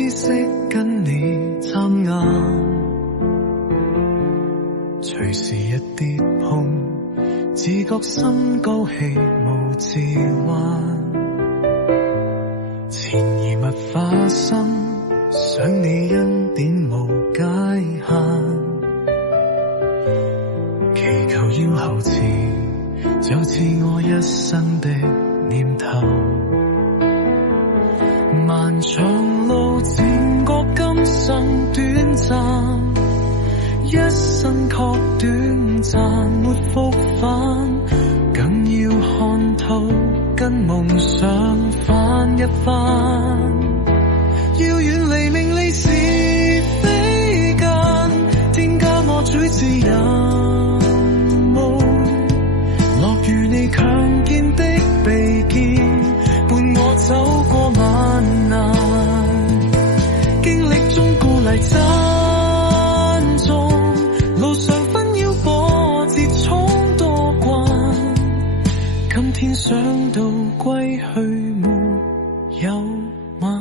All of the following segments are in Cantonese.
知識跟你撐眼，隨時一跌碰，自覺心高氣無自彎，潛移默化心，想你恩典無界限，祈求要後賜，就似我一生的念頭。漫長路漸覺今生短暫，一生確短暫沒復返，更要看透跟夢想翻一番，要遠離名利是非間，添加我主治任務，樂如你強健的臂肩，伴我走過萬難，經歷中鼓勵珍重，路上紛擾波折衝多關，今天想到歸去沒有晚。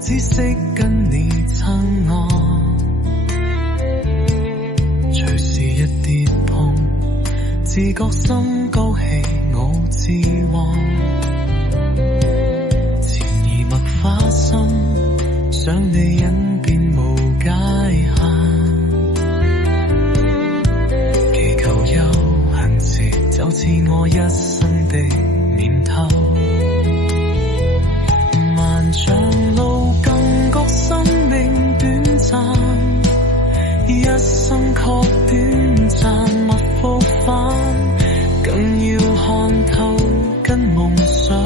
只識跟你撐岸，隨時一跌碰，自覺心高氣傲自旺，潛移默化心，想你恩典無界限，祈求有痕跡，就似我一生的念頭。漫長路更覺生命短暫，一生確短暫莫復返，更要看透跟夢想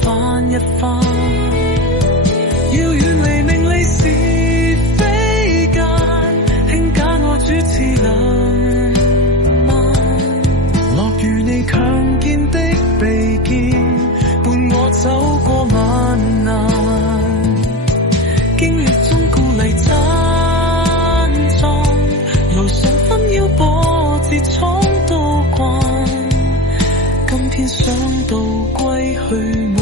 翻一番，要遠離名利是非間，輕假我主持兩萬，樂如你強健的臂肩，伴我走過萬難，經歷中鼓勵珍重，路上紛擾波折闖多關，今天想到歸去沒